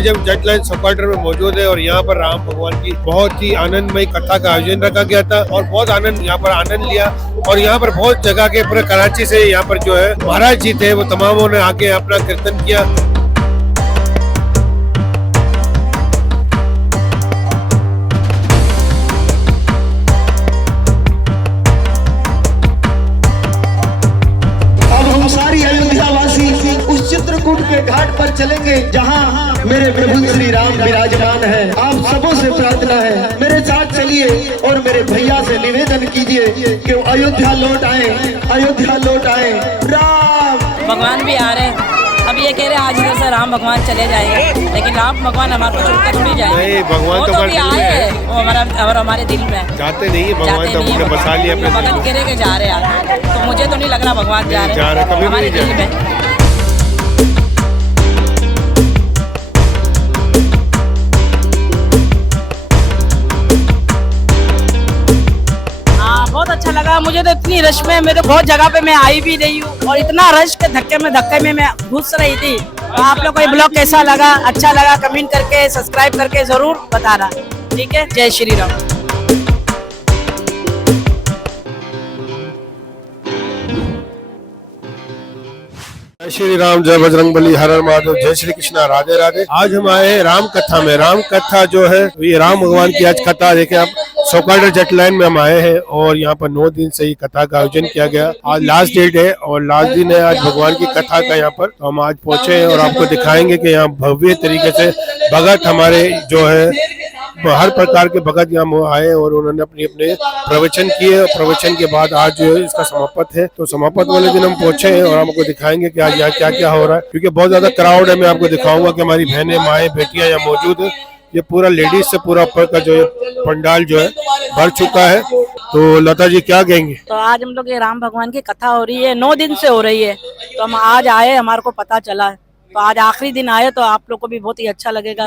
आज हम jet line सब क्वार्टर में मौजूद है और यहाँ पर राम भगवान की बहुत ही आनंदमय कथा का आयोजन रखा गया था और बहुत आनंद यहाँ पर आनंद लिया। और यहाँ पर बहुत जगह के पूरे कराची से यहाँ पर जो है महाराज जी थे वो तमामों ने आके अपना कीर्तन किया। चित्रकूट के घाट पर चलेंगे जहां मेरे प्रभु श्री राम विराजमान है। आप सबों से प्रार्थना है मेरे साथ चलिए और मेरे भैया से निवेदन कीजिए कि वो अयोध्या लौट आए, अयोध्या लौट आए। राम भगवान भी आ रहे हैं। अब ये कह रहे हैं आज इधर से राम भगवान चले जाएंगे, लेकिन राम भगवान हमारे को छोड़ के थोड़ी जाएंगे। नहीं, भगवान तो भी आए हैं, वो हमारे दिल में जाते नहीं है। भगवान तो हमने बसा लिया अपने दिल में। भगत कह रहे जा रहे हैं, तो मुझे तो नहीं लग रहा भगवान जा रहे हैं हमारे दिल में। बहुत अच्छा लगा मुझे तो। इतनी रश में मैं तो बहुत जगह पे मैं आई भी रही हूँ और इतना रश के धक्के में मैं घुस रही थी। तो आप लोग को ये ब्लॉग कैसा लगा, अच्छा लगा कमेंट करके सब्सक्राइब करके जरूर बताना। ठीक है, जय श्री राम। जय श्री राम, जय बजरंगबली, हर हर महादेव, जय श्री कृष्णा, राधे राधे। आज हम आए हैं राम कथा में। राम कथा जो है ये राम भगवान की आज कथा देखे आप सब क्वार्टर जेट लाइन में हम आए हैं और यहाँ पर 9 दिन से ही कथा का आयोजन किया गया। आज लास्ट डेट है और लास्ट दिन है आज भगवान की कथा का। यहाँ पर तो हम आज पहुंचे हैं और आपको दिखाएंगे कि यहाँ भव्य तरीके से भगत हमारे जो है हर प्रकार के भगत यहाँ आए और उन्होंने अपने अपने प्रवचन किए और प्रवचन के बाद आज जो है इसका समापत है। तो समापत वाले दिन हम पहुंचे हैं और आपको दिखाएंगे कि आज यहाँ क्या क्या हो रहा है, क्योंकि बहुत ज्यादा क्राउड है। मैं आपको दिखाऊंगा कि हमारी बहनें, माएँ, बेटियां यहाँ मौजूद है। ये पूरा लेडीज से पूरा ऊपर का जो है पंडाल जो है भर चुका है। तो लता जी क्या कहेंगे? तो आज हम लोग ये राम भगवान की कथा हो रही है, 9 दिन से हो रही है। तो हम आज आए, हमारे को पता चला है, तो आज आखिरी दिन आए तो आप लोग को भी बहुत ही अच्छा लगेगा।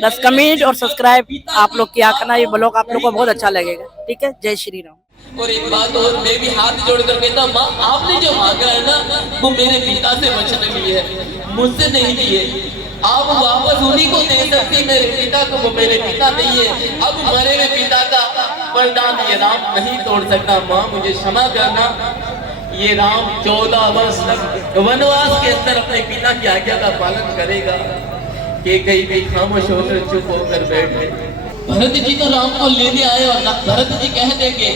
बस कमेंट और सब्सक्राइब आप लोग किया करना, ये ब्लॉग आप लोग को बहुत अच्छा लगेगा। ठीक है, जय श्री राम। और एक बात और, मैं भी हाथ जोड़कर कहता माँ, आपने जो मांगा है ना वो मेरे पिता से वचन लिए है, मुझसे नहीं लिए। आप वापस उन्हीं को दे सकती, मेरे पिता को, वो मेरे पिता नहीं है। अब मरे हुए पिता का वरदान ये राम नहीं तोड़ सकता। माँ मुझे क्षमा करना। ये राम 14 वर्ष तक वनवास के अंदर अपने पिता की आज्ञा का पालन करेगा कि कहीं भी खामोश होकर चुप होकर बैठ गए। भरत जी तो राम को लेने आए और भरत जी कह देंगे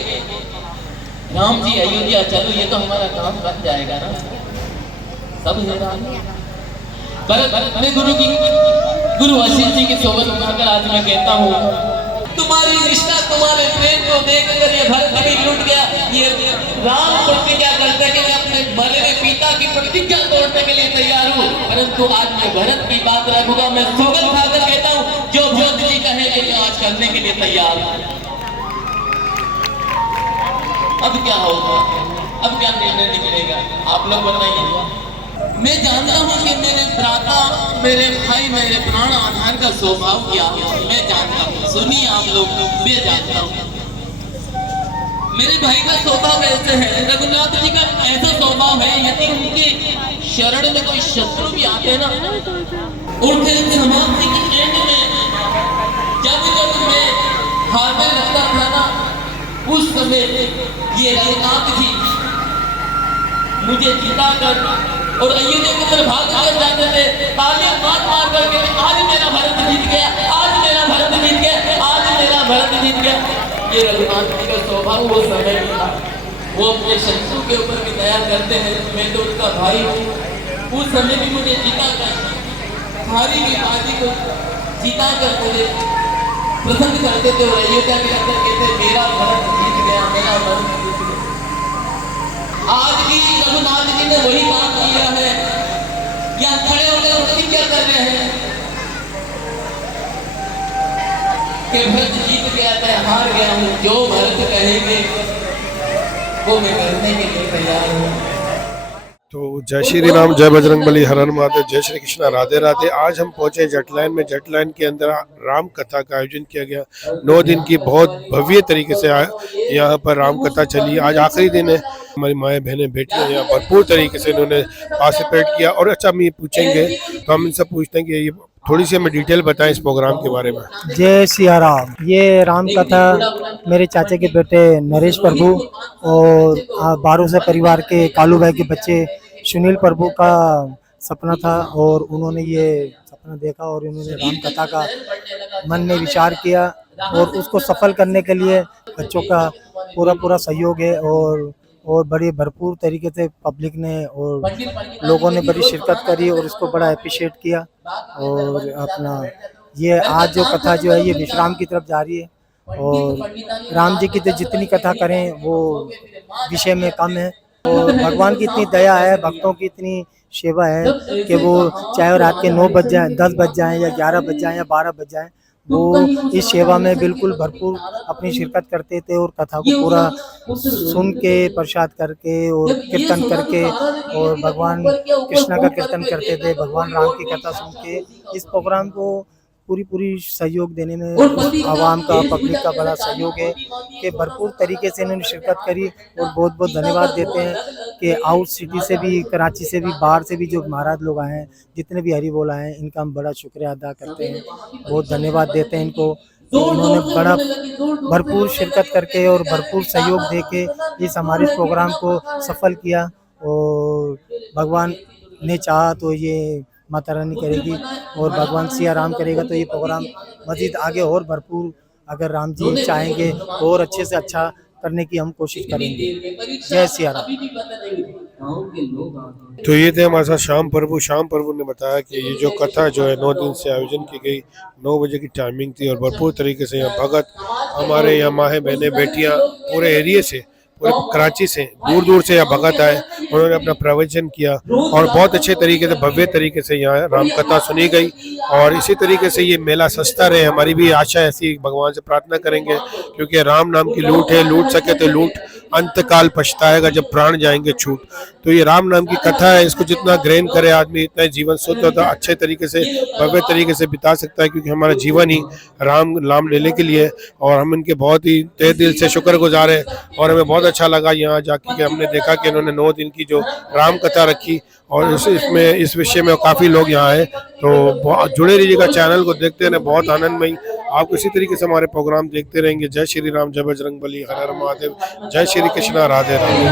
राम जी अयोध्या चलो, ये तो हमारा काम बन जाएगा ना। सब भरत मैं गुरु वशिष्ठ जी की सोबत उठाकर आज मैं कहता हूँ तुम्हारी निष्ठा, तुम्हारे प्रेम को देखकर ये भरत भी लूट गया। ये राम प्रतिज्ञा करते कि मैं अपने मरे हुए पिता की प्रतिज्ञा तोड़ने के लिए तैयार हूँ, परंतु आज मैं भरत की बात रखूंगा। मैं सौगंध खाकर कहता हूँ जो भरत जी कहेंगे मैं आज करने के लिए तैयार हूँ। अब क्या होगा, अब क्या निर्णय निकलेगा आप लोग बताइए। मैं जानता हूँ कि मेरे भ्राता, मेरे भाई, मेरे प्राण आधार का स्वभाव क्या है, मैं जानता हूँ। सुनिए आप लोग, मैं जानता हूँ मेरे भाई का स्वभाव ऐसे है। रघुनाथ जी का ऐसा स्वभाव है, यदि उनके शरण में कोई शत्रु भी आते हैं ना, उनके समाप्ति के एंड में जब मैं हार में लगता था ना, उस समय ये रघुनाथ जी मुझे जिता कर और अयोध्या की तरफ भाग कर जाते थे, तालियां मार करके आज मेरा भरत जीत गया, आज मेरा भरत जीत गया, आज मेरा भरत जीत गया। ये रघुनाथ जी का स्वभाव वो समय था। वो अपने शत्रु के ऊपर भी दया करते हैं। मैं तो उनका भाई हूँ। उस समय भी मुझे जीता कर, सारी की पार्टी को जीता कर मुझे पसंद करते थे और अयोध्या के अंदर कहते मेरा भरत जीत गया, मेरा भरत जीत गया। आज भी रघुनाथ जी ने वही काम किया है। या खड़े होकर प्रतिज्ञा कर रहे हैं कि भरत जीत गया, मैं हार गया हूँ। जो भरत कहेंगे वो मैं करने के लिए तैयार हूँ। तो जय श्री राम, जय बजरंगबली, हर हर महादेव, जय श्री कृष्णा, राधे राधे। आज हम पहुंचे जेट लाइन में। जेट लाइन के अंदर राम कथा का आयोजन किया गया। 9 दिन की बहुत भव्य तरीके से यहाँ पर राम कथा चली। आज आखिरी दिन है। हमारी माएँ, बहनें, बेटियां यहाँ भरपूर तरीके से इन्होंने पार्टिसिपेट किया। और अच्छा हम ये पूछेंगे तो हम इनसे पूछते हैं कि ये थोड़ी सी हमें डिटेल बताएं इस प्रोग्राम के बारे में। जय सिया राम। ये राम कथा मेरे चाचा के बेटे नरेश प्रभु और बारू से परिवार के कालू भाई के बच्चे सुनील प्रभु का सपना था और उन्होंने ये सपना देखा और उन्होंने राम कथा का मन में विचार किया और उसको सफल करने के लिए बच्चों का पूरा सहयोग है और बड़ी भरपूर तरीके से पब्लिक ने और लोगों ने बड़ी शिरकत करी और उसको बड़ा अप्रिशिएट किया। और अपना ये आज जो कथा जो है ये विश्राम की तरफ जा रही है और राम जी की तो जितनी कथा करें वो विषय में कम है और भगवान की इतनी दया है, भक्तों की इतनी सेवा है कि वो चाहे रात के 9 बज जाए, 10 बज जाए या 11 बज जाए या 12 बज जाए, वो इस सेवा में बिल्कुल भरपूर अपनी शिरकत करते थे और कथा को पूरा सुन के प्रसाद करके और कीर्तन करके और भगवान कृष्ण का कीर्तन करते थे, भगवान राम की कथा सुन के इस प्रोग्राम को पूरी सहयोग देने में आवाम का, पब्लिक का बड़ा सहयोग है कि भरपूर तरीके से इन्होंने शिरकत करी और बहुत धन्यवाद देते हैं कि आउट सिटी से भी, कराची से भी, बाहर से भी जो महाराज लोग आए हैं, जितने भी हरी बोल आए हैं, इनका हम बड़ा शुक्रिया अदा करते हैं, बहुत धन्यवाद देते हैं इनको। इन्होंने बड़ा भरपूर शिरकत करके और भरपूर सहयोग दे के इस हमारे प्रोग्राम को सफल किया और भगवान ने चाहा तो ये माता रानी करेगी और भगवान सिया राम करेगा तो ये प्रोग्राम मजीद आगे और भरपूर, अगर राम जी चाहेंगे और अच्छे से अच्छा करने की हम कोशिश करेंगे। जय सिया राम। तो ये थे हमारे साथ श्याम प्रभु ने बताया कि ये जो कथा जो है 9 दिन से आयोजन की गई, 9 बजे की टाइमिंग थी और भरपूर तरीके से यहाँ भगत, हमारे यहाँ माँ बहनें, बेटियाँ पूरे एरिया से, पूरे कराची से, दूर दूर से यहाँ भगत आए, उन्होंने अपना प्रवचन किया और बहुत अच्छे तरीके से, भव्य तरीके से यहाँ राम कथा सुनी गई और इसी तरीके से ये मेला सस्ता रहे, हमारी भी आशा ऐसी भगवान से प्रार्थना करेंगे क्योंकि राम नाम की लूट है, लूट सके तो लूट, अंतकाल पछताएगा जब प्राण जाएंगे छूट। तो ये राम नाम की कथा है, इसको जितना ग्रहण करे आदमी इतना जीवन शुद्ध होता, अच्छे तरीके से, भव्य तरीके से बिता सकता है क्योंकि हमारा जीवन ही राम नाम लेने के लिए और हम इनके बहुत ही तहे दिल से शुक्रगुजार हैं और हमें बहुत अच्छा लगा यहाँ जाके कि हमने देखा कि इन्होंने 9 दिन की जो राम कथा रखी और इस विषय में काफ़ी लोग यहाँ आए। तो जुड़े रहिएगा, चैनल को देखते रहना, बहुत आनंदमयी, आप इसी तरीके से हमारे प्रोग्राम देखते रहेंगे। जय श्री राम, जय बजरंगबली, हर हर महादेव, जय श्री कृष्णा, राधे राधे।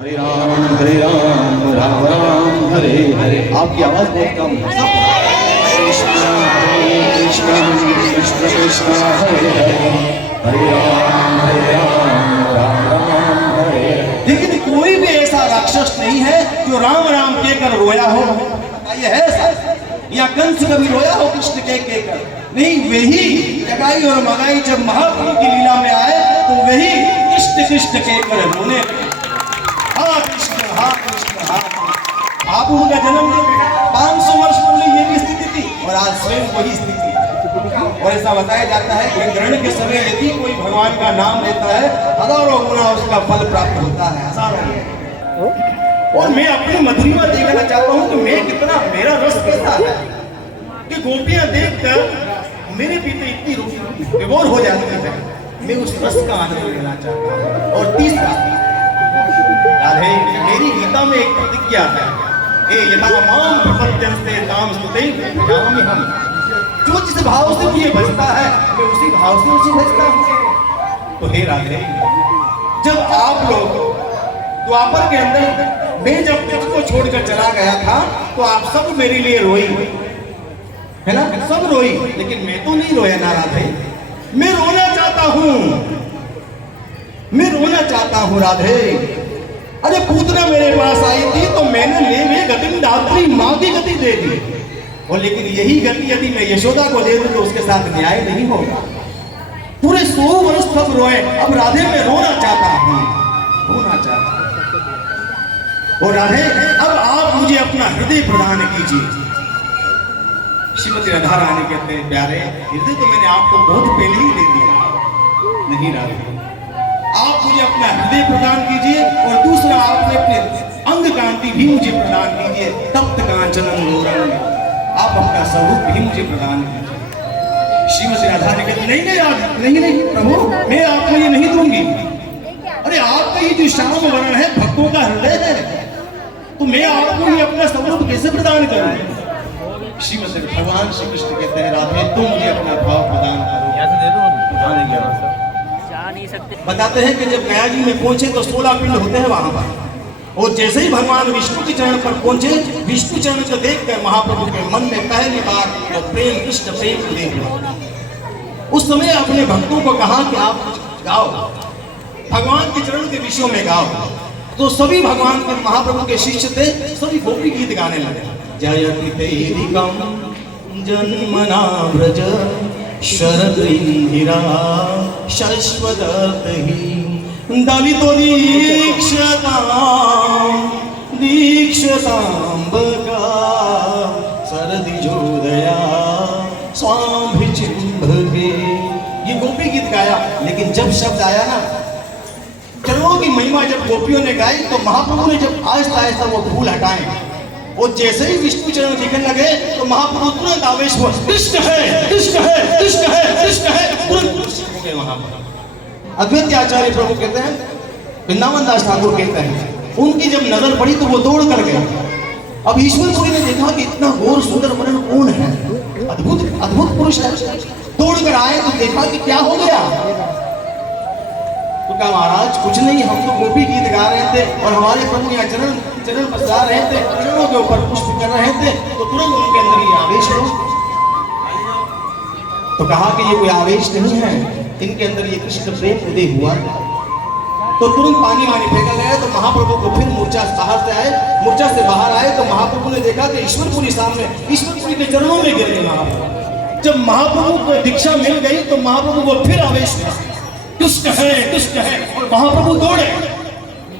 हरे राम राम राम हरे हरे। आपकी आवाज बहुत कम है। कृष्ण कृष्ण कृष्ण हरे हरे, हरे राम राम राम हरे। लेकिन कोई भी ऐसा राक्षस नहीं है जो राम राम कहकर रोया हो, ये है ऐसा? या कंस कभी रोया हो कृष्ण कहकर? नहीं, वही जगाई और मगाई जब महाप्रभु की लीला में आए तो वही कृष्ण कृष्ण कहकर रोने। हाँ कृष्ण, हाँ कृष्ण, हाँ। आप उनका जन्म 500 वर्ष पहले ये भी स्थिति थी और आज स्वयं वही स्थिति। और ऐसा बताया जाता है कि ग्रहण के समय यदि कोई भगवान का नाम लेता है, हजारों गुना उसका फल प्राप्त होता है, हजारों। और मैं अपनी मधुरिमा देखना चाहता हूँ कि मैं कितना, मेरा रस कैसा है कि गोपियां देखकर मेरे पीते इतनी विभोर हो जाती है, मैं उस रस का आनंद लेना चाहता हूँ। और तीसरा, राधे, मेरी गीता में एक प्रतिज्ञा है, जो जिस भाव से मुझे बचता है मैं उसी भाव से उसे बचता हूँ। तो हे राधे, जब आप लोग द्वापर के अंदर मैं जब तुझको छोड़कर चला गया था तो आप सब मेरे लिए रोई, है ना? सब रोई, लेकिन मैं तो नहीं रोया ना राधे। मैं रोना चाहता हूँ, मैं रोना चाहता हूँ राधे। अरे पूतना मेरे पास आई थी तो मैंने ले गति दात्री माँ की गति दे दी, और लेकिन यही गति यदि मैं यशोदा को दे दूं तो उसके साथ न्याय नहीं होगा। पूरे 100 वर्ष तक रोए, अब राधे मैं रोना चाहता हूँ, रोना चाहता हूँ। और राधे, अब आप मुझे अपना हृदय प्रदान कीजिए। श्रीमती राधा रानी कहते हैं, प्यारे हृदय तो मैंने आपको बहुत पहले ही दे दिया। नहीं राधे, आप मुझे अपना हृदय प्रदान कीजिए और दूसरा आपने अपने अंग कांति भी मुझे प्रदान कीजिए। तप्त कांचन गौरम, आप अपना स्वरूप भी मुझे प्रदान कीजिए। श्रीमती राधा ने कहते, नहीं नहीं प्रभु, मैं आपको ये नहीं दूंगी। अरे आपका ये जो श्याम वर्ण है भक्तों का हृदय है, तो मैं आपको ये अपना स्वरूप कैसे प्रदान करूं? श्रीमद भगवान श्री कृष्ण कहते हैं, राधे तुम मुझे अपना भाव प्रदान करो। बताते हैं कि जब गया जी में पहुंचे तो 16 पिंड होते हैं वहां पर, और जैसे ही भगवान विष्णु के चरण पर पहुंचे, विष्णु चरण को देखकर महाप्रभु के मन में पहली बार वो प्रेम, कृष्ण प्रेम को देख उस समय अपने भक्तों को कहा कि आप गाओ, भगवान के चरण के विषयों में गाओ। तो सभी भगवान के महाप्रभु के शिष्य थे, सभी गोपी गीत गाने लगे। जयति तेरिकं जन्मना व्रज शरद इंदिरा शश्वतहि दलितो दीक्षतां बका सरदिजोदया स्वाभिचिंभके। ये गोपी गीत गाया, लेकिन जब शब्द आया ना चरणों की महिमा, जब गोपियों ने गाई तो महाप्रभु ने जब आहिस्ता आहिस्ता वो फूल हटाए और जैसे ही विष्णु चरण दिखने लगे तो महाप्रभु तुरंत आवेश हुआ, कृष्ण है, कृष्ण है, कृष्ण है, कृष्ण है, तुरंत हो गए वहां पर। अद्वैत आचार्य प्रभु कहते हैं, वृंदावन दास ठाकुर कहते हैं, उनकी जब नजर पड़ी तो वो दौड़ कर गए। अब ईश्वरपुरी ने देखा कि इतना घोर सुंदर वर्ण कौन है, अद्भुत अद्भुत पुरुष है। दौड़ कर आए तो देखा कि क्या हो गया। तो कहा, महाराज कुछ नहीं, हम तो गोपी गीत गा रहे थे और हमारे प्रभु यहाँ चरण पसार रहे थे, चरणों के ऊपर पुष्प कर रहे थे, तो तुरंत उनके अंदर ये आवेश हो। तो कहा कि ये कोई आवेश नहीं है, इनके अंदर ये कृष्ण प्रेम उदय हुआ। तो तुरंत पानी फेंका गया। तो महाप्रभु को फिर मूर्छा बाहर से आए, मूर्छा से बाहर आए तो महाप्रभु ने देखा कि ईश्वरपुरी सामने, ईश्वरपुरी के चरणों में गिर गए महाप्रभु। जब महाप्रभु को दीक्षा मिल गई तो महाप्रभु को फिर आवेश हुआ, कृष्ण है, कृष्ण है, और महाप्रभु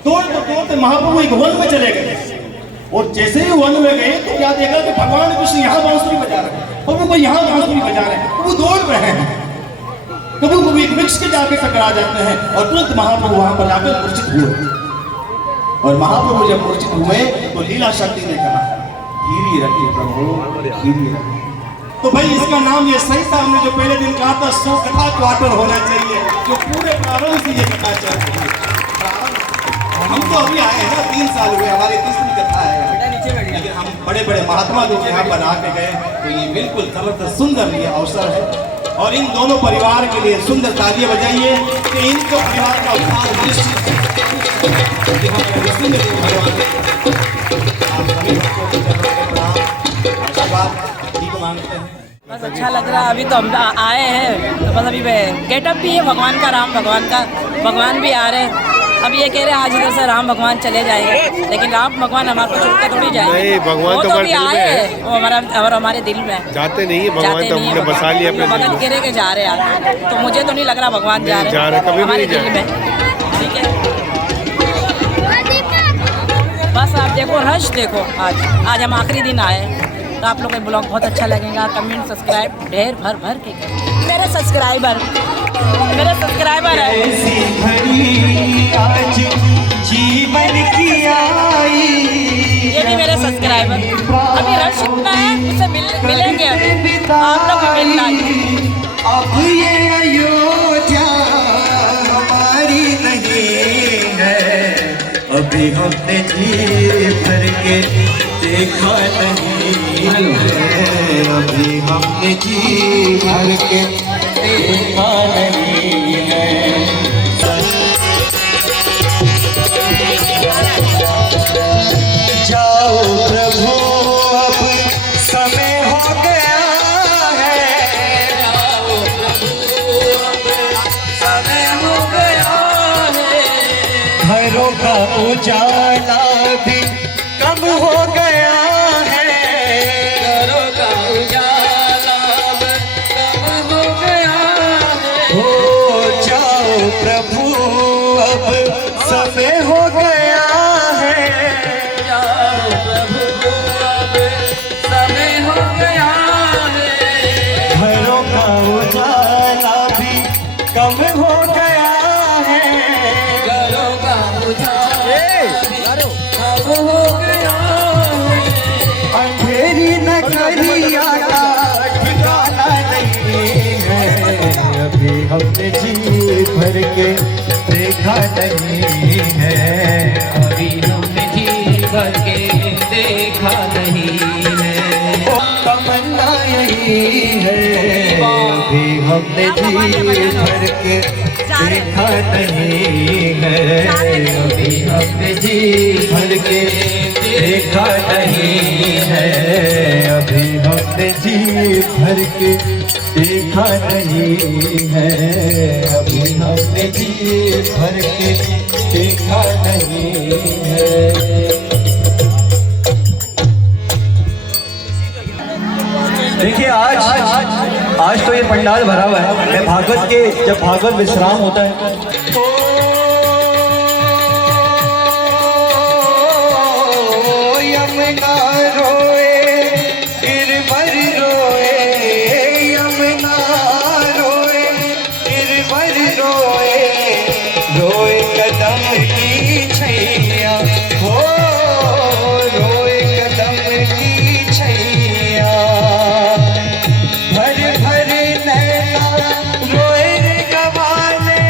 दौड़ते महाप्रभु एक वन में चले गए। और जैसे ही वन में गए तो क्या देखा कि भगवान कृष्ण यहाँ बांसुरी बजा रहे हैं, प्रभु को यहाँ बांसुरी बजा रहे हैं, प्रभु दौड़ रहे हैं। कभी कभी एक वृक्ष के जाके टकरा जाते हैं और तुरंत महाप्रभु वहां पर जाकर मूर्छित हुए। और महाप्रभु जब मूर्छित हुए तो लीला शक्ति ने कहा, धीरे रखिए प्रभु, धीरे रखिए। तो भाई इसका नाम ये सही था, हमने जो पहले दिन कहा था, 100 कथा क्वार्टर होना चाहिए, जो पूरे प्रारंभ से ये कथा चल रही है। हम तो अभी आए हैं ना, 3 साल हुए, हमारी तीसरी कथा है, लेकिन हम बड़े बड़े महात्मा लोग यहाँ बना के गए, तो ये बिल्कुल जबरदस्त सुंदर ये अवसर है। और इन दोनों परिवार के लिए सुंदर तालियां बजाइए कि इनके परिवार का उद्धार निश्चित है। बस अच्छा लग रहा है। अभी तो हम आए हैं तो बस अभी गेटअप भी है भगवान का, राम भगवान का, भगवान भी आ रहे हैं। अब ये कह रहे हैं आज इधर से राम भगवान चले जाएंगे, लेकिन राम भगवान हमारे को छोड़ के थोड़ी जाएंगे। नहीं, भगवान वो तो भी आए हैं, वो हमारे दिल में जाते नहीं है भगवान, तो हमने बसा लिया अपने भगवान कह रहे के जा रहे हैं, तो मुझे तो नहीं लग रहा भगवान जा रहे हैं हमारे दिल में। ठीक है, बस आप देखो, रश देखो। आज हम आखिरी दिन आए, तो आप लोग को ब्लॉग बहुत अच्छा लगेगा। कमेंट सब्सक्राइब ढेर भर के मेरे सब्सक्राइबर है। आज जीवन की आई, ये भी मेरे सब्सक्राइबर। अभी रश इतना है, उससे मिलेंगे अभी, आप लोग भी मिलना है। अब ये अयोध्या हमारी नहीं है, अभी हमने जी भर के देखा नहीं है, अभी हमने जी भर के देखा नहीं है। जाओ प्रभु अब समय हो गया है, जाओ प्रभु अब समय हो गया है, घरों का उजाला भी कम हो गया है, घरों का उजाला कम हो गया है। हो जाओ प्रभु अब समय हो गया है, जाओ प्रभु अब समय हो गया है, घरों का उजाला भी कम हो गया है, घरों का उजाला कम हो गया है, अंधेरी नगरिया का ठिकाना नहीं है, अभी हमने जी भर के देखा देखा नहीं है, अभी हमने जी भर के देखा नहीं है। तमन्ना यही है, अभी हमने जी भर के देखा नहीं है, अभी हमने जी भर के देखा नहीं है, अभी हमने जी भर के देखा नहीं है, अभी हमने जी भर के देखा नहीं है। देखिए आज तो ये पंडाल भरा हुआ है। मैं भागवत के जब भागवत विश्राम होता है यमुना रोए गिरवर रोए, यमुना रोए गिरवर रोए, रोए कदम की छैया हो, रोए कदम की छैया, भर भर नैना रोए रे गवाले,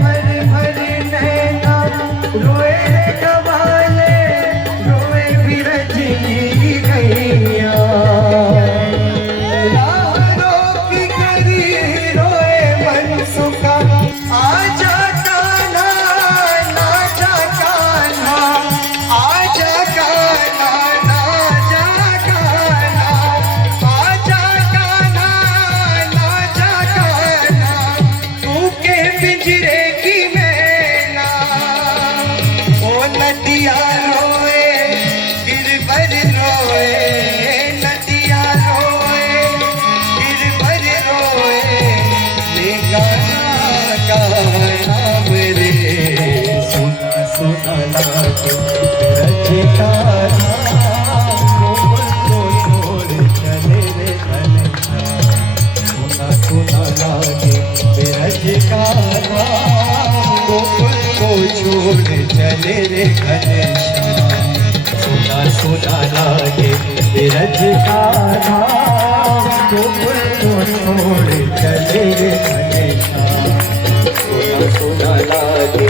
भर भर नैना रोए रे गवाले, रोए बिरज गैया, की करी रोए मनसुखा, आजा कान्हा नाचा कान्हा, आजा कान्हा नाचा कान्हा, आजा कान्हा नाचा कान्हा, तू के पिंजरे की मैना, ओ नदिया रोए गिरवर रोए, नदिया रोए गिरवर रोए, ले गाना गाना मेरे, सुना सुना लागे रज का नाम, को छोड़ चले रे घनश्याम, सुना सुना लागे रज का नाम, को छोड़ चले रे घनश्याम, सुना सुना लागे रज का नाम, को छोड़ चले रे घनश्याम, सुना सुना लागे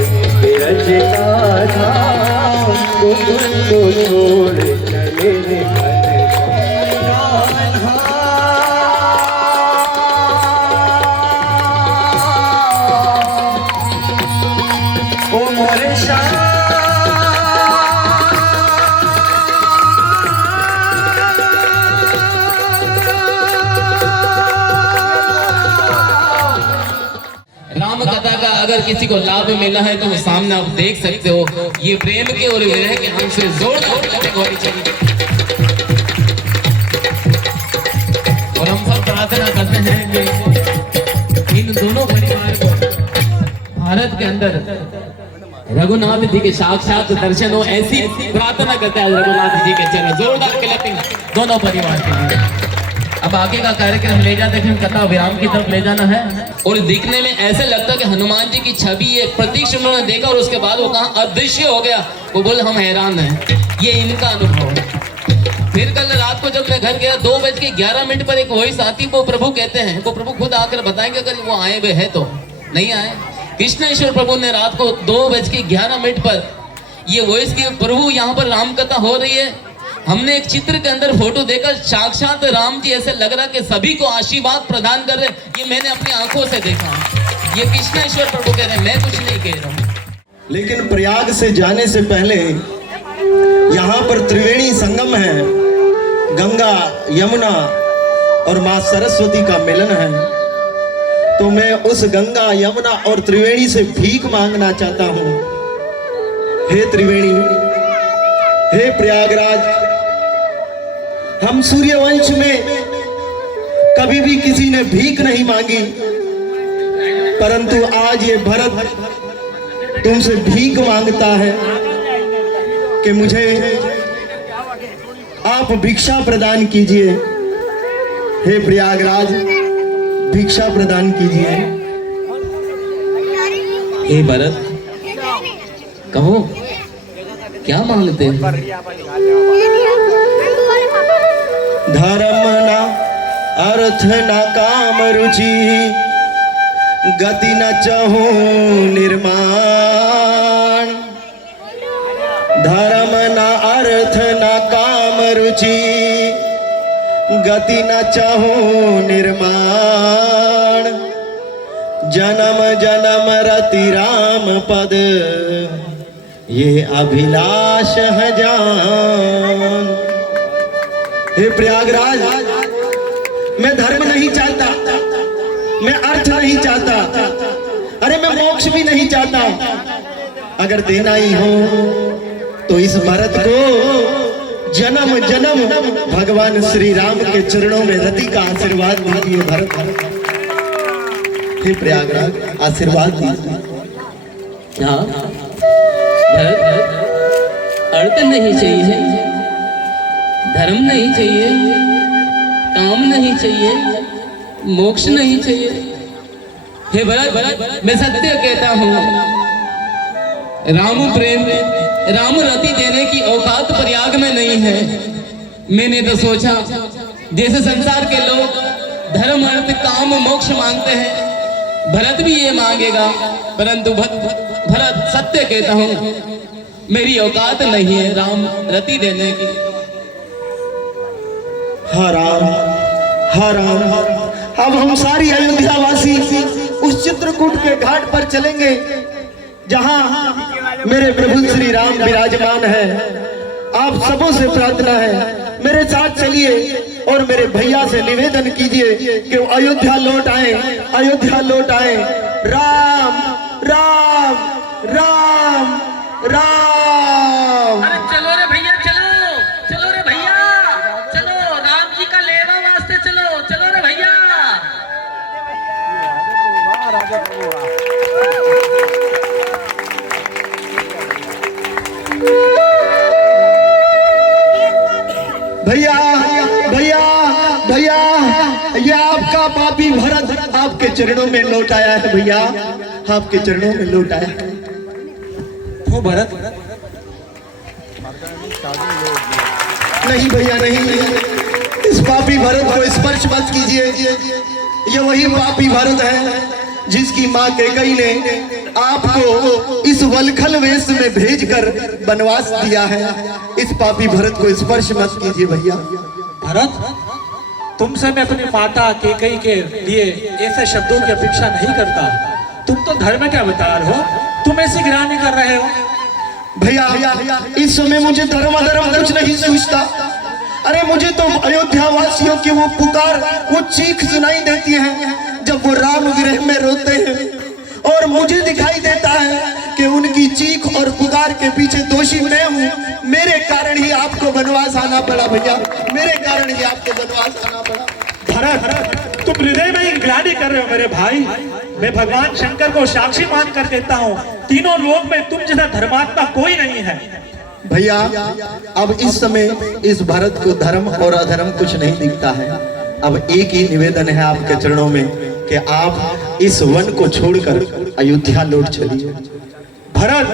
रज का नाम, को छोड़ चले रे घनश्याम, ओ मोरे श्याम। राम कथा का अगर किसी को लाभ मिला है तो सामने आप देख सकते हो, ये प्रेम के और विरह के हमसे जोरदार तालियां होनी चाहिए। और हम सब प्रार्थना करते हैं कि इन दोनों परिवार को भारत के अंदर रघुनाथ जी के साक्षात दर्शन हो, ऐसी प्रार्थना करते हैं रघुनाथ जी के चरण। जोरदार क्लैपिंग दोनों परिवार के लिए। अब आगे का कार्यक्रम ले जाते हैं, कथा विराम की तरफ ले जाना है। और दिखने में ऐसे लगता है कि हनुमान जी की छवि एक प्रतीक्ष उन्होंने देखा और उसके बाद वो कहाँ अदृश्य हो गया। वो बोले हम हैरान हैं, ये इनका अनुभव है। फिर कल रात को जब मैं घर गया 2:11 पर एक वॉइस आती, वो प्रभु कहते हैं, वो प्रभु खुद आकर बताएंगे अगर वो आए हुए है तो। नहीं आए, कृष्णेश्वर प्रभु ने रात को 2:11 पर ये वॉइस की, प्रभु यहाँ पर राम कथा हो रही है। हमने एक चित्र के अंदर फोटो देखा, साक्षात राम जी ऐसे लग रहा कि सभी को आशीर्वाद प्रदान कर रहे। ये मैंने अपनी आंखों से देखा। ये कृष्णेश्वर प्रभु कह रहे हैं, मैं कुछ नहीं कह रहा हूँ। लेकिन प्रयाग से जाने से पहले यहाँ पर त्रिवेणी संगम है, गंगा यमुना और माँ सरस्वती का मिलन है। तो मैं उस गंगा यमुना और त्रिवेणी से भीख मांगना चाहता हूँ। हे त्रिवेणी, हे प्रयागराज, हम सूर्यवंश में कभी भी किसी ने भीख नहीं मांगी, परंतु आज ये भरत तुमसे भीख मांगता है कि मुझे आप भिक्षा प्रदान कीजिए। हे प्रयागराज, भिक्षा प्रदान कीजिए। हे भरत, कहो क्या मांगते हैं? धर्म न अर्थ न काम रुचि गति न चाहूं निर्माण धर्म न अर्थ न काम रुचि गति न चाहूं निर्माण जन्म जन्म रति राम पद ये अभिलाष है जान। हे प्रयागराज, मैं धर्म नहीं चाहता, मैं अर्थ नहीं चाहता, अरे मैं मोक्ष भी नहीं चाहता। अगर देना ही हो तो इस भरत को जन्म जन्म भगवान श्री राम के चरणों में रति का आशीर्वाद दीजिए। भरत हे प्रयागराज, आशीर्वाद दीजिए। क्या भरत, अर्थ नहीं चाहिए, धर्म नहीं चाहिए, काम नहीं चाहिए, मोक्ष नहीं चाहिए। हे भरत, मैं सत्य कहता हूँ, राम प्रेम, राम रति देने की औकात प्रयाग में नहीं है। मैंने तो सोचा जैसे संसार के लोग धर्म अर्थ काम मोक्ष मांगते हैं, भरत भी ये मांगेगा, परंतु भरत सत्य कहता हूँ, मेरी औकात नहीं है राम रति देने की। हाँ राम, हाँ राम। अब हम सारी अयोध्या वासी उस चित्रकूट के घाट पर चलेंगे जहां मेरे प्रभु श्री राम विराजमान है। आप सबों से प्रार्थना है, मेरे साथ चलिए और मेरे भैया से निवेदन कीजिए कि वो अयोध्या लौट आए, अयोध्या लौट आए। राम राम राम राम। अरे चलो रे भैया, चलो चलो रे भैया, चलो राम जी का लेवा वास्ते, चलो चलो रे भैया। भैया भैया भैया, ये आपका पापी भरत आपके चरणों में लौट आया है। भैया आपके चरणों में लौट आया है। वो भरत, नहीं भैया नहीं, इस पापी भरत को स्पर्श मत कीजिए। ये वही पापी भरत है जिसकी माँ कैकेयी ने आपको इस वलखल वेश में भेजकर वनवास दिया है। इस पापी भरत को स्पर्श मत कीजिए भैया। भरत, तुमसे मैं अपनी माता कैकेयी के लिए ऐसे शब्दों की अपेक्षा नहीं करता। तुम तो धर्म के अवतार हो, तुम ऐसी गिरानी कर रहे हो। भैया इस समय मुझे धर्म अधर्म कुछ नहीं सूझता। अरे मुझे तो अयोध्या वासियों की वो पुकार, वो चीख सुनाई देती है जब वो राम विरह में रोते हैं, और मुझे दिखाई देता है कि उनकी चीख और पुकार के पीछे दोषी मैं हूँ। मेरे कारण ही आपको वनवास आना पड़ा भैया, मेरे कारण ही आपको वनवास आना पड़ा। भरत, तुम हृदय में ही ग्लानि कर रहे हो मेरे भाई। मैं भगवान शंकर को साक्षी मान कर कहता हूँ, तीनों लोक में तुम जैसा धर्मात्मा कोई नहीं है। भैया अब इस समय इस भरत को धर्म और अधर्म कुछ नहीं दिखता है। अब एक ही निवेदन है आपके चरणों में कि आप इस वन को छोड़कर अयोध्या लौट चलिए। भरत,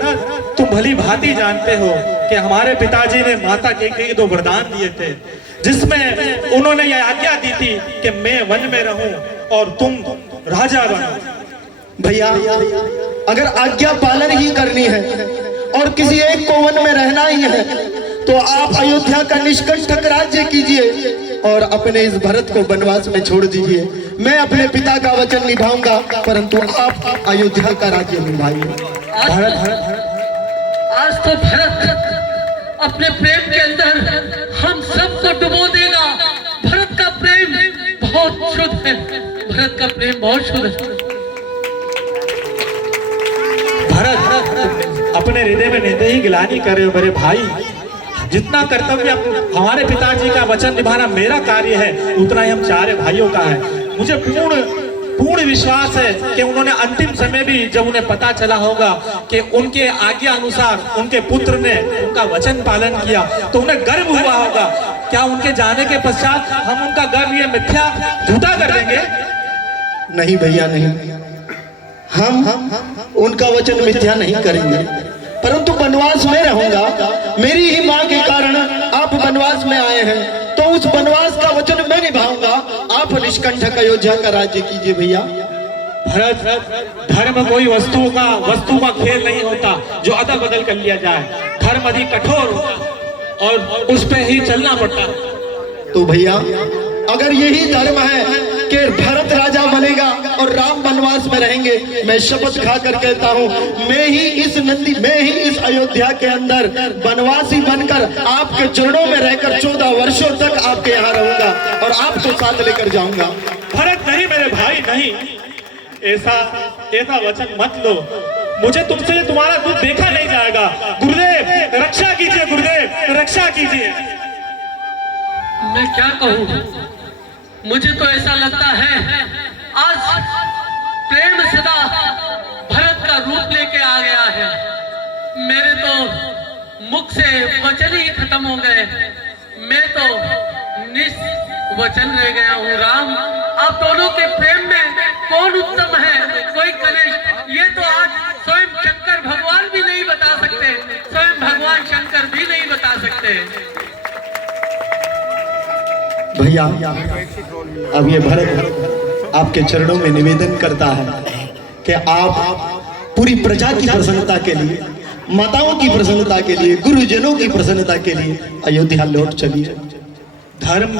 तुम भली भांति जानते हो कि हमारे पिताजी ने माता कैकेयी को वरदान दिए थे, जिसमें उन्होंने यह आज्ञा दी थी कि मैं वन में रहूं और तुम राजा बनो। भैया अगर आज्ञा पालन ही करनी है और किसी एक को वन में रहना ही है तो आप अयोध्या का निष्कंटक राज्य कीजिए और अपने इस भरत को वनवास में छोड़ दीजिए। मैं अपने पिता का वचन निभाऊंगा, परंतु आप अयोध्या का राज्य निभाइए। आज तो भरत अपने प्रेम के अंदर हम सबको डुबो देगा। भरत का प्रेम बहुत शुद्ध है, भरत का प्रेम बहुत शुद्ध है। भरत, अपने हृदय में निंदे ही गिलानी कर रहे हो मेरे भाई। जितना कर्तव्य हमारे पिताजी का वचन निभाना मेरा कार्य है, उतना ही हम चारे भाइयों का है। मुझे पूर्ण विश्वास है कि उन्होंने अंतिम समय भी जब उन्हें पता चला होगा कि उनके आज्ञा अनुसार उनके पुत्र ने उनका वचन पालन किया तो उन्हें गर्व हुआ होगा। क्या उनके जाने के पश्चात हम उनका गर्व ये मिथ्या झूठा कर देंगे? नहीं भैया नहीं, हम उनका वचन मिथ्या नहीं करेंगे, परंतु वनवास में रहूंगा। मेरी ही माँ के कारण आप वनवास में आए हैं, तो उस वनवास का वचन मैं निभाऊंगा। आप निष्कंठक अयोध्या का राज्य कीजिए भैया। भरत, धर्म कोई वस्तु का खेल नहीं होता जो अदल बदल कर लिया जाए। धर्म अधिक कठोर होता और उस पे ही चलना पड़ता। तो भैया अगर यही धर्म है कि भरत राजा बनेगा और राम वनवास में रहेंगे, मैं शपथ खाकर कहता हूँ मैं ही इस अयोध्या के अंदर वनवासी बनकर आपके चरणों में रहकर 14 वर्षों तक आपके यहाँ रहूंगा और आपको साथ लेकर जाऊंगा। भरत नहीं मेरे भाई नहीं, ऐसा वचन मत लो। मुझे तुमसे तुम्हारा दुख देखा नहीं जाएगा। गुरुदेव रक्षा कीजिए, गुरुदेव रक्षा कीजिए। मैं क्या कहूँ, मुझे तो ऐसा लगता है आज प्रेम सदा भरत का रूप लेके आ गया है। मेरे तो मुख से वचन ही खत्म हो गए, मैं तो निष्वचन रह गया हूँ। राम, आप दोनों के प्रेम में कौन उत्तम है, कोई कनिष्ठ, ये तो आज स्वयं शंकर भगवान भी नहीं बता सकते, स्वयं भगवान शंकर भी नहीं बता सकते। भैया अब ये भरत आपके चरणों में निवेदन करता है कि आप पूरी प्रजा की प्रसन्नता के लिए, माताओं की प्रसन्नता के लिए, गुरुजनों की प्रसन्नता के लिए अयोध्या लौट चलिए। धर्म,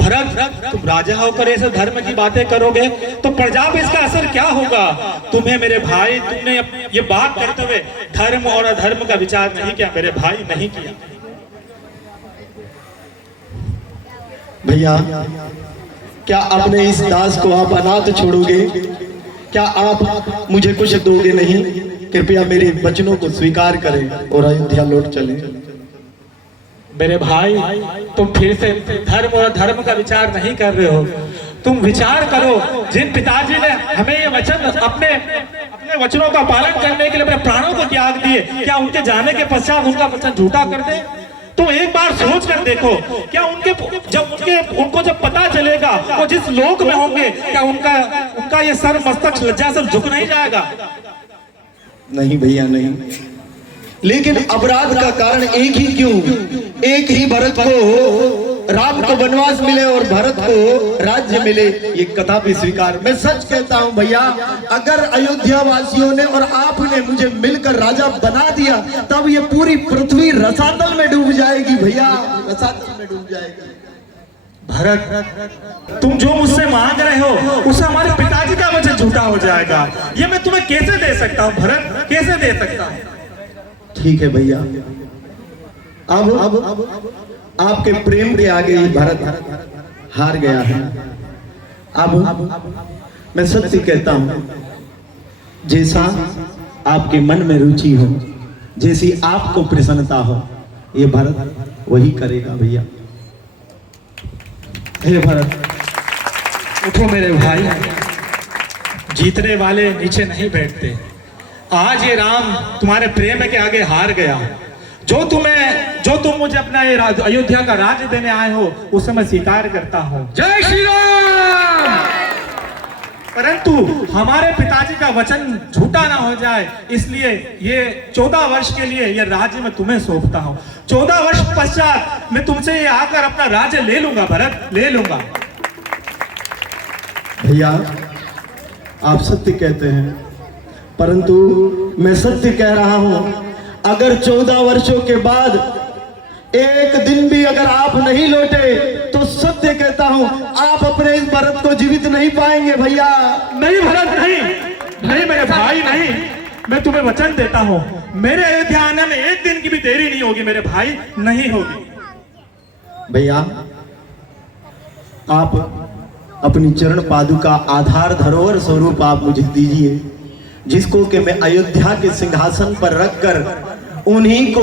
भरत तुम राजा होकर ऐसे धर्म की बातें करोगे तो प्रजा पे इसका असर क्या होगा? तुम्हें मेरे भाई, तुमने ये बात करते हुए धर्म और अधर्म का विचार नहीं किया मेरे भाई, नहीं किया। भैया क्या अपने इस दास को आप अनाथ छोड़ोगे? क्या आप मुझे कुछ दोगे नहीं? कृपया मेरे वचनों को स्वीकार करें और अयोध्या लौट चले। मेरे भाई तुम फिर से धर्म और धर्म का विचार नहीं कर रहे हो। तुम विचार करो, जिन पिताजी ने हमें ये वचन अपने वचनों का पालन करने के लिए अपने प्राणों को त्याग दिए, क्या उनके जाने के पश्चात उनका वचन झूठा कर दे? तुम एक बार सोच कर देखो, क्या उनको जब पता चलेगा वो जिस लोक में होंगे, क्या उनका ये सर मस्तक लज्जा से झुक नहीं जाएगा? नहीं भैया नहीं, लेकिन अपराध का कारण एक ही क्यों? एक ही भरत को राम को वनवास मिले और भरत को राज्य मिले, ये कदापि स्वीकार। मैं सच कहता हूं भैया, अगर अयोध्या वासियों ने और आपने मुझे मिलकर राजा बना दिया तब ये पूरी पृथ्वी रसातल में डूब जाएगी भैया, रसातल में डूब जाएगी। भरत तुम जो मुझसे मांग रहे हो उससे हमारे पिताजी का वचन झूठा हो जाएगा। ये मैं तुम्हें कैसे दे सकता हूँ भरत, कैसे दे सकता हूँ? ठीक है भैया, अब आपके प्रेम के आगे ही भरत हार गया है। अब मैं सत्य कहता हूं, जैसा आपके मन में रुचि हो, जैसी आपको प्रसन्नता हो, ये भरत वही करेगा भैया। हे भरत उठो मेरे भाई, जीतने वाले नीचे नहीं बैठते। आज ये राम तुम्हारे प्रेम के आगे हार गया। जो तुम मुझे अपना ये अयोध्या का राज्य देने आए हो उसे मैं स्वीकार करता हूँ। जय श्री राम। परंतु हमारे पिताजी का वचन झूठा ना हो जाए, इसलिए ये 14 वर्ष के लिए ये राज्य मैं तुम्हें सौंपता हूँ। 14 वर्ष पश्चात मैं तुमसे ये आकर अपना राज्य ले लूंगा भरत, ले लूंगा। भैया आप सत्य कहते हैं, परंतु मैं सत्य कह रहा हूं, अगर 14 वर्षों के बाद एक दिन भी अगर आप नहीं लौटे तो सत्य कहता हूं आप अपने इस भरत को जीवित नहीं पाएंगे भैया। नहीं भरत नहीं, नहीं मेरे भाई नहीं, मैं तुम्हें वचन देता हूं मेरे अयोध्या आने में एक दिन की भी देरी नहीं होगी मेरे भाई, नहीं होगी। भैया आप अपनी चरण पादुका आधार धरोहर स्वरूप आप मुझे दीजिए, जिसको कि मैं अयोध्या के सिंहासन पर रखकर उन्हीं को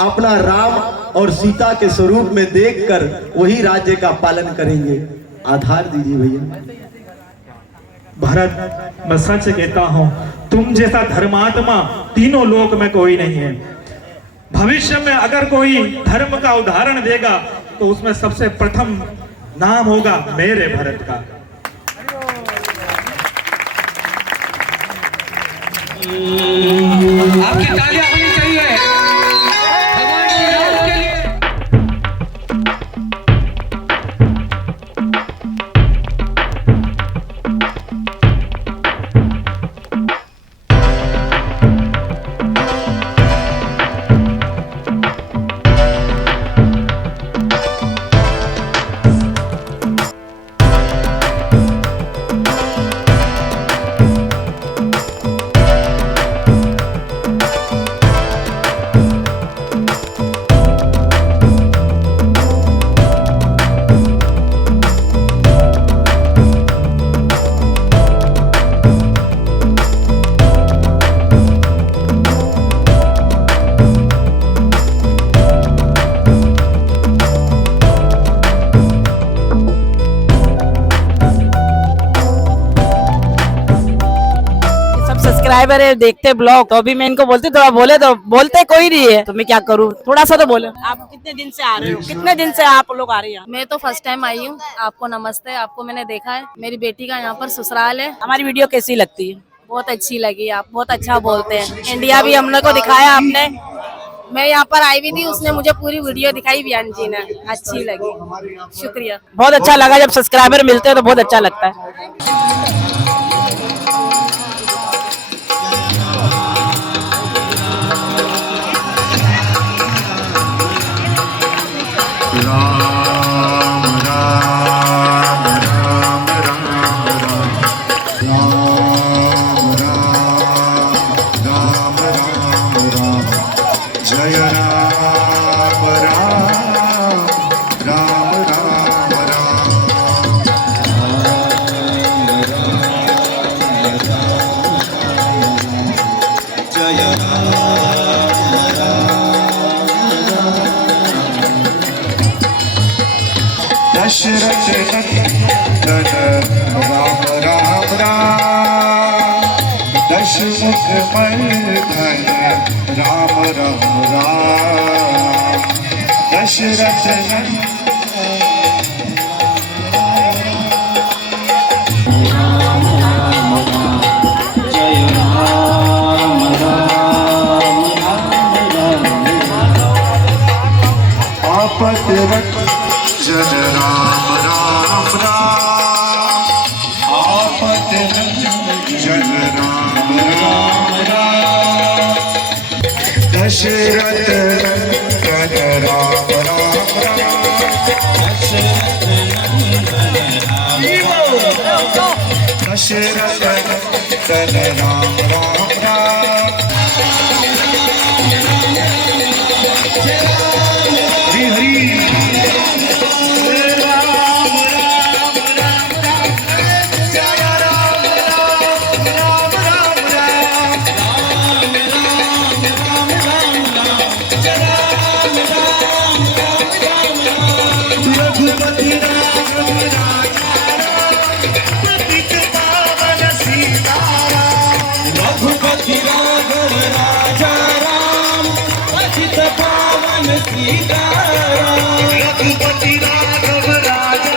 अपना राम और सीता के स्वरूप में देखकर वही राज्य का पालन करेंगे। आधार दीजिए भैया। भरत मैं सच कहता हूं, तुम जैसा धर्मात्मा तीनों लोक में कोई नहीं है। भविष्य में अगर कोई धर्म का उदाहरण देगा तो उसमें सबसे प्रथम नाम होगा मेरे भरत का। आपकी तालियां होनी चाहिए भगवान श्री राम के लिए। सब्सक्राइबर है, देखते ब्लॉग, तो अभी मैं इनको बोलती थोड़ा बोले, तो बोलते कोई नहीं है, तो मैं क्या करूँ, थोड़ा सा तो बोले। आप कितने दिन से आ रहे हो, कितने दिन से आप लोग आ रही हैं? मैं तो फर्स्ट टाइम आई हूँ। आपको नमस्ते, आपको मैंने देखा है, मेरी बेटी का यहाँ पर ससुराल है। हमारी वीडियो कैसी लगती है? बहुत अच्छी लगी, आप बहुत अच्छा बोलते हैं। इंडिया भी हम लोग को दिखाया आपने। मैं यहाँ पर आई भी थी, उसने मुझे पूरी वीडियो दिखाई बयान जी ने, अच्छी लगी, शुक्रिया। बहुत अच्छा लगा, जब सब्सक्राइबर मिलते हैं तो बहुत अच्छा लगता है। जय राम राम राम राम जय दशरथ नंदन राम राम राम दशमुख मर्दन राम राम राम दशरथ नंदन आपत रंजन राम राम राम आपत रंजन राम राम राम दशरथ नंदन राम राम राम दशरथ नंदन राम राम राम रघुपति राघव राजा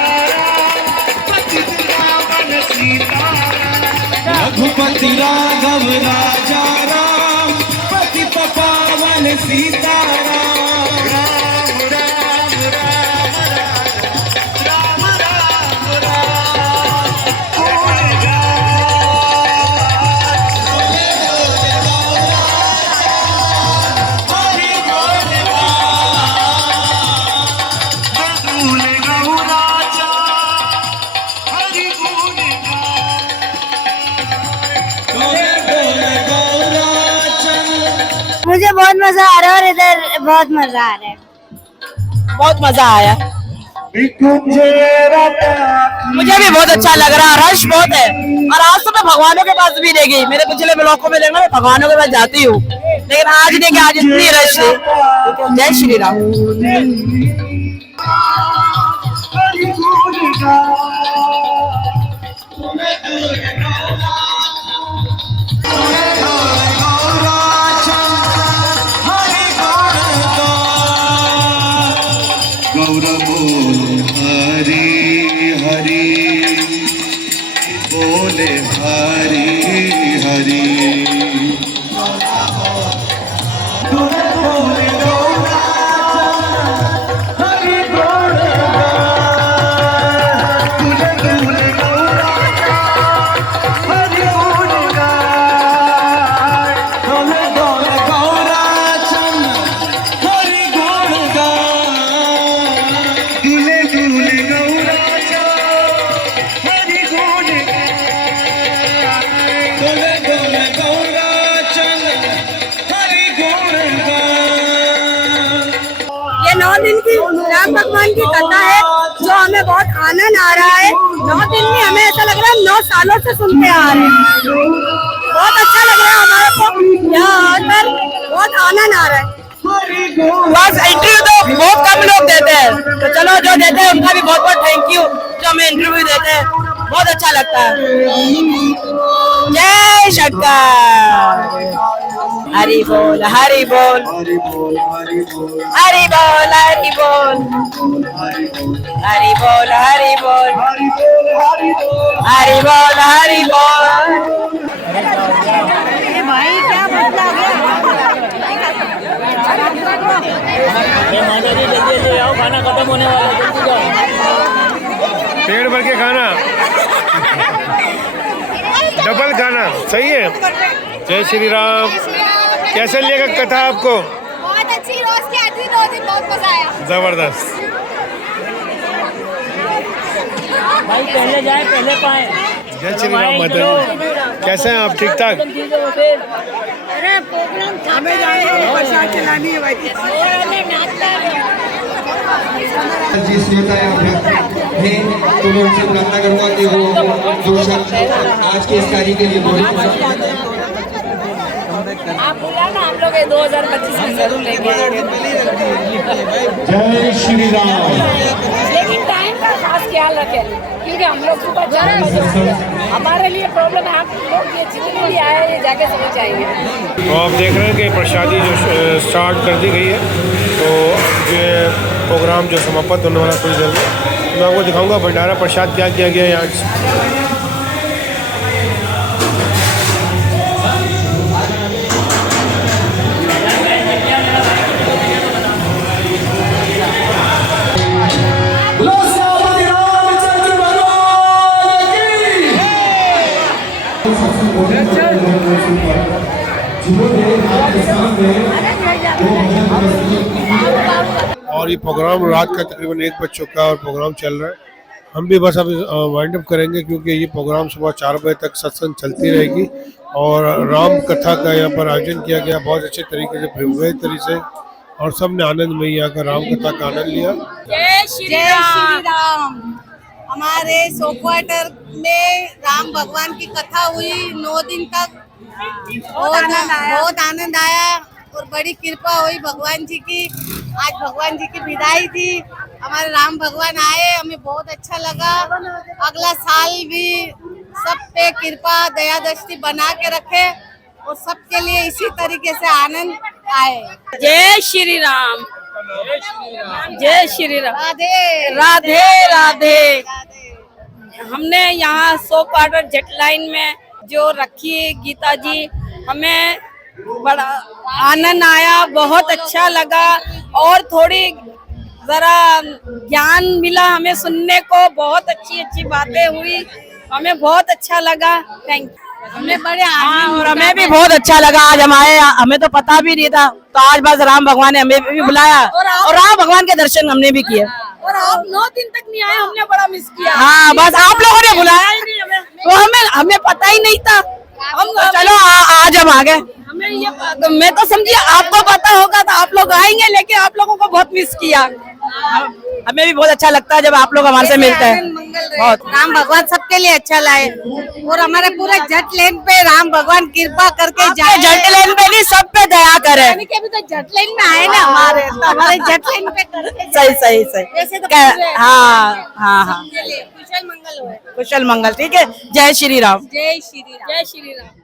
रघुपति राघव राजा राम पतित पावन सीता राम राम राम राम राम मुझे बहुत मजा आ रहा है और इधर बहुत मजा आ रहा है। बहुत मजा आया, मुझे भी बहुत अच्छा लग रहा है, रश बहुत है। और आज तो मैं भगवानों के पास भी नहीं गई, मेरे पिछले ब्लॉकों में देखना मैं भगवानों के पास जाती हूँ, लेकिन आज नहीं कि आज इतनी रश थी। जय श्री राम। गौर बोले हरि हरि बोले हरि हरि ये 9 दिन की राम भगवान की कथा है, जो हमें बहुत आनंद आ रहा है। 9 दिन में हमें ऐसा लग रहा है 9 सालों से सुनते आ रहे हैं। बहुत अच्छा लग रहा है हमारे को, यहाँ आकर बहुत आनंद आ रहा है। बस इंटरव्यू तो बहुत कम लोग देते हैं, तो चलो जो देते हैं उनका भी बहुत बहुत थैंक यू, जो हमें इंटरव्यू देते हैं, बहुत अच्छा लगता है। जय शंकर। हरि बोल हरि बोल हरि बोल हरि बोल हरि बोल हरि बोल हरि बोल हरि बोल हरि बोल हरि बोल हरि बोल हरि बोल। भाई क्या मतलब खाना खत्म होने वाला है, जल्दी जाओ। पेड़ भर के खाना, डबल खाना, सही है। जय श्री राम। कैसे लगेगा कथा आपको? बहुत अच्छी, रोज की आती 2 दिन बहुत मजा आया। जबरदस्त। भाई पहले जाए पहले पाए। जय श्री राम माता जी। कैसे हैं आप? ठीक ठाक? अरे प्रोग्राम हमें जाने प्रसाद चलानी है भाई। जी श्रोता हैं तो मैं उनसे प्रार्थना करूंगा कि वो 2 शब्द आज के इस कार्य के लिए बोले। आप बोला ना हम लोग 2025 में जरूर लेंगे। जय श्री राम। लेकिन टाइम का खास ख्याल रखें, क्योंकि हम लोग सुबह 4 बजे उठते हैं। हमारे लिए प्रॉब्लम है, आप लोग ये जितने भी आए ये जाके समझ जाएंगे। तो आप देख रहे हैं कि प्रसादी जो स्टार्ट कर दी गई है, तो ये प्रोग्राम जो समाप्त होने वाला थोड़ी देर में मैं आपको दिखाऊंगा भंडारा प्रसाद क्या किया गया है यहाँ। और ये प्रोग्राम रात का तकरीबन 1 बज चुका है और प्रोग्राम चल रहा है। हम भी बस अभी वाइंड अप करेंगे, क्योंकि ये प्रोग्राम सुबह 4 बजे तक सत्संग चलती रहेगी। और राम कथा का यहाँ पर आयोजन किया गया बहुत अच्छे तरीके से, भव्य तरीके से, और सब ने आनंद में यहाँ का राम कथा का आनंद लिया। जय श्री राम। हमारे सो क्वार्टर में राम भगवान की कथा हुई 9 दिन तक। बहुत आनंद आया और बड़ी कृपा हुई भगवान जी की। आज भगवान जी की विदाई थी, हमारे राम भगवान आए, हमें बहुत अच्छा लगा। अगला साल भी सब पे कृपा दया दृष्टि बना के रखे और सबके लिए इसी तरीके से आनंद आए। जय श्री राम। जय श्री राम। राधे राधे राधे। हमने यहाँ 100 क्वार्टर जेट लाइन में जो रखी है गीता जी, हमें बड़ा आनंद आया, बहुत अच्छा लगा और थोड़ी जरा ज्ञान मिला हमें सुनने को। बहुत अच्छी अच्छी बातें हुई, हमें बहुत अच्छा लगा। Thank you. हमें बड़े और हमें भी बहुत अच्छा लगा। आज हम आए, हमें तो पता भी नहीं था, तो आज बस राम भगवान ने हमें भी बुलाया और राम भगवान के दर्शन हमने भी किए। और आप 9 दिन तक नहीं आए, हमने बड़ा मिस किया। हाँ, बस आप लोगों ने बुलाया ही नहीं हमें, तो हमें पता ही नहीं था। हम चलो आज हम आ गए। हमें ये मैं तो समझिए आपको पता होगा तो आप लोग आएंगे, लेकिन आप लोगों को बहुत मिस किया। हमें भी बहुत अच्छा लगता है जब आप लोग हमारे से मिलते हैं। बहुत राम भगवान सबके लिए अच्छा लाए और हमारे पूरे जट लेन पे राम भगवान कृपा करके जाए। जट लेन पे नहीं, सब पे दया करे। यानी कि अभी तो जट लेन में आए ना हमारे, तो हमारे जट लेन पे करके सही सही सही। वैसे तो हाँ हाँ हाँ, कुशल मंगल हुए। कुशल मंगल। ठीक है। जय श्री राम। जय श्री राम। जय श्री राम।